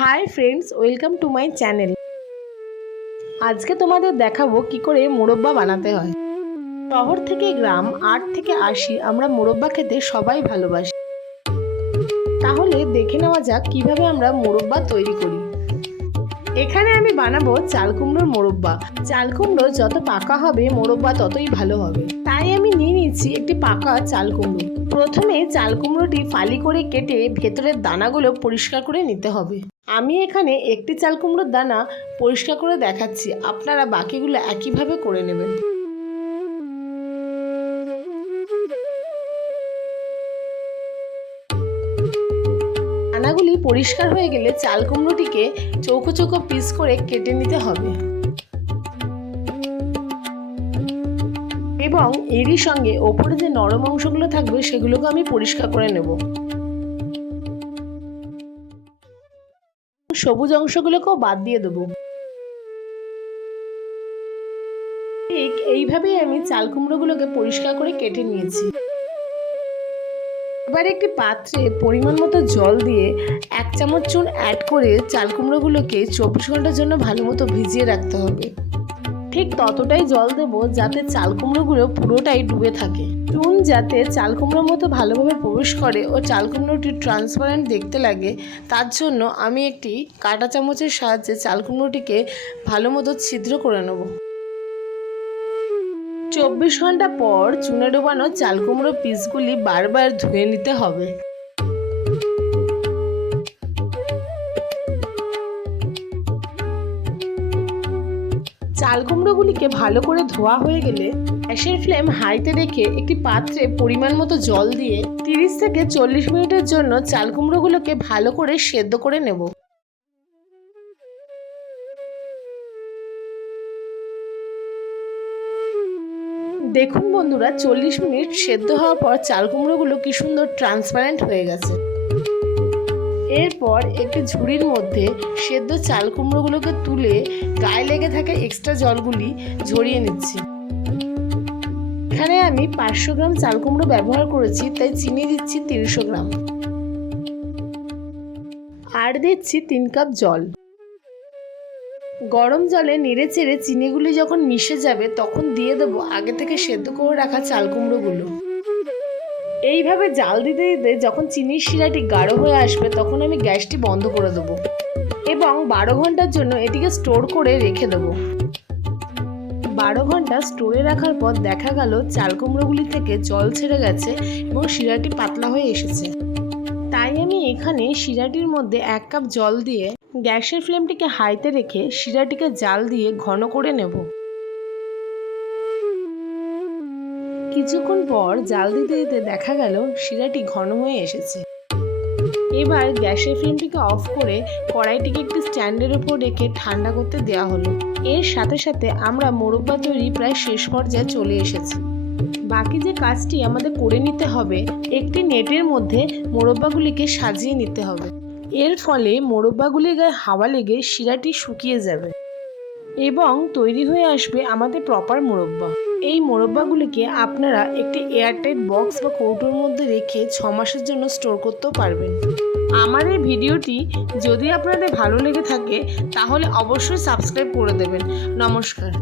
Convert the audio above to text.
High friends welcome to my channel. आज के तुम्हारे देखाबो कि करे मोरब्बा बनाते हैं। शहर थेके ग्राम 8 থেকে 80 আমরা মোরব্বা খেতে সবাই ভালোবাসি। তাহলে দেখে নেওয়া যাক কিভাবে আমরা মোরব্বা তৈরি করি। এখানে আমি বানাবো চাল কুমড়োর মোরব্বা। চাল কুমড়ো যত পাকা হবে মোরব্বা ততই ভালো হবে, তাই আমি নিয়ে নিচ্ছি একটি পাকা চাল কুমড়ো। প্রথমে চাল কুমড়োটি ফালি করে কেটে ভেতরের দানাগুলো পরিষ্কার করে নিতে হবে। আমি এখানে একটি চাল কুমড়োর দানা পরিষ্কার করে দেখাচ্ছি, আপনারা বাকিগুলো একইভাবে করে নেবেন। দানাগুলি পরিষ্কার হয়ে গেলে চাল কুমড়োটিকে চৌকো চৌকো পিস করে কেটে নিতে হবে এবং এরই সঙ্গে ওপরে যে নরম অংশগুলো থাকবে সেগুলোকে আমি পরিষ্কার করে নেব। সবুজ অংশগুলোকেও বাদ দিয়ে দেবো। ঠিক এইভাবেই আমি চাল কুমড়োগুলোকে পরিষ্কার করে কেটে নিয়েছি। এবার একটি পাত্রে পরিমাণ মতো জল দিয়ে 1 চামচ চুন অ্যাড করে চাল কুমড়োগুলোকে 24 ঘন্টার জন্য ভালো মতো ভিজিয়ে রাখতে হবে। ঠিক ততটাই জল দেব যাতে চাল কুমড়োগুলো পুরোটাই ডুবে থাকে। চুন যাতে চাল কুমড়োর মতো ভালোভাবে প্রবেশ করে ও চাল কুমড়োটি ট্রান্সপারেন্ট দেখতে লাগে, তার জন্য আমি একটি কাঁটা চামচের সাহায্যে চাল কুমড়োটিকে ভালো মতো ছিদ্র করে নেব। 24 ঘন্টা পর চুনে ডোবানো চাল কুমড়ো পিসগুলি বারবার ধুয়ে নিতে হবে। চাল কুমড়োগুলিকে ভালো করে ধোয়া হয়ে গেলে গ্যাসের ফ্লেম হাইতে রেখে একটি পাত্রে পরিমাণ মতো জল দিয়ে 30 থেকে 40 মিনিটের জন্য চাল কুমড়োগুলোকে ভালো করে সেদ্ধ করে নেব। দেখুন বন্ধুরা, 40 মিনিট সেদ্ধ হওয়ার পর চাল কুমড়োগুলো কি সুন্দর ট্রান্সপারেন্ট হয়ে গেছে। এরপর একটি ঝুড়ির মধ্যে সেদ্ধ চাল কুমড়োগুলোকে তুলে গায়ে লেগে থাকা এক্সট্রা জলগুলি ঝরিয়ে নিচ্ছি। এখানে আমি 500 গ্রাম চাল কুমড়ো ব্যবহার করেছি, তাই চিনি দিচ্ছি 300 গ্রাম আর দিচ্ছি 3 কাপ জল। গরম জলে নেড়ে চেড়ে চিনিগুলি যখন মিশে যাবে তখন দিয়ে দেবো আগে থেকে সেদ্ধ করে রাখা চাল কুমড়োগুলো। এইভাবে জাল দিতে দিতে যখন চিনির শিরাটি গাঢ় হয়ে আসবে তখন আমি গ্যাসটি বন্ধ করে দেবো এবং 12 ঘন্টার জন্য এটিকে স্টোর করে রেখে দেবো। 12 ঘন্টা স্টোরে রাখার পর দেখা গেল চাল কুমড়োগুলি থেকে জল ছেড়ে গেছে এবং শিরাটি পাতলা হয়ে এসেছে। তাই আমি এখানে শিরাটির মধ্যে 1 কাপ জল দিয়ে গ্যাসের ফ্লেমটিকে হাইতে রেখে শিরাটিকে জাল দিয়ে ঘন করে নেব। কিছুক্ষণ পর জাল দিতে দিতে দেখা গেল শিরাটি ঘন হয়ে এসেছে। এবার গ্যাসের ফ্লেমটিকে অফ করে কড়াইটিকে একটি স্ট্যান্ডের উপর রেখে ঠান্ডা করতে দেওয়া হলো। এর সাথে সাথে আমরা মোরব্বা তৈরি প্রায় শেষ পর্যায়ে চলে এসেছি। বাকি যে কাজটি আমাদের করে নিতে হবে, একটি নেটের মধ্যে মোরব্বাগুলিকে সাজিয়ে নিতে হবে। এর ফলে মোরব্বাগুলির গায়ে হাওয়া লেগে শিরাটি শুকিয়ে যাবে এবং তৈরি হয়ে আসবে আমাদের প্রপার মোরব্বা। এই মোরব্বাগুলিকে আপনারা একটি এয়ারটাইট বক্স বা কৌটোর মধ্যে রেখে 6 মাসের জন্য স্টোর করতেও পারবেন। আমার এই ভিডিওটি যদি আপনাদের ভালো লেগে থাকে তাহলে অবশ্যই সাবস্ক্রাইব করে দেবেন। নমস্কার।